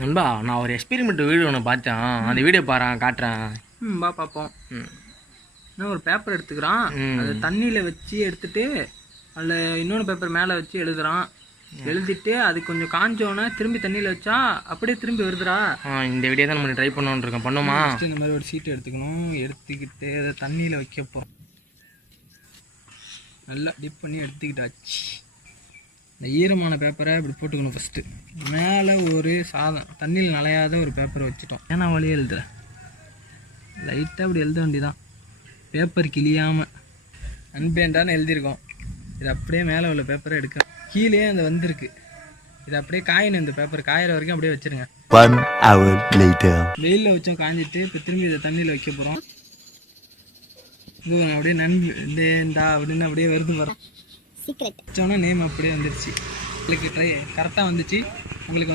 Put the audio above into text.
நண்பா நான் ஒரு எக்ஸ்பெரிமெண்ட் வீடியோ ஒன்று பார்த்தேன். அந்த வீடியோ காட்டுறேன். வா பார்ப்போம். இன்னும் ஒரு பேப்பர் எடுத்துக்கிறான். அதை தண்ணியில் வச்சு எடுத்துட்டு அதில் இன்னொன்று பேப்பர் மேலே வச்சு எழுதுறான். எழுதிட்டு அது கொஞ்சம் காஞ்சோன்னே திரும்பி தண்ணியில் வச்சா அப்படியே திரும்பி வருதுடா. இந்த வீடியோ தான் நம்ம ட்ரை பண்ணணுன்னு இருக்கோம். பண்ணுமா? இந்த மாதிரி ஒரு சீட்டை எடுத்துக்கணும். எடுத்துக்கிட்டு அதை தண்ணியில் வைக்கப்போம். நல்லா டிப் பண்ணி எடுத்துக்கிட்டாச்சு. இந்த ஈரமான பேப்பரை இப்படி போட்டுக்கணும். ஃபஸ்ட்டு மேலே ஒரு தண்ணியில் நனையாத ஒரு பேப்பரை வச்சுட்டோம். ஏன்னா வழியே எழுதுறேன். லைட்டாக இப்படி எழுத வேண்டியதான், பேப்பர் கிளியாமல். அன்பேண்டான்னு எழுதியிருக்கோம். இது அப்படியே மேலே உள்ள பேப்பரை எடுக்க கீழே அந்த வந்திருக்கு. இது அப்படியே காயணும். இந்த பேப்பர் காயிற வரைக்கும் அப்படியே வச்சுருங்க. 1 hour later. வெயிலில் வச்சோம், காஞ்சிட்டு இப்போ திரும்பி இதை தண்ணியில் வைக்க போகிறோம். இது அப்படியே நண்பேண்டா அப்படின்னு அப்படியே வருது வரோம். வச்சோன்னா நேம் அப்படியே வந்துருச்சு. உங்களுக்கு கரெக்டாக வந்துச்சு. உங்களுக்கு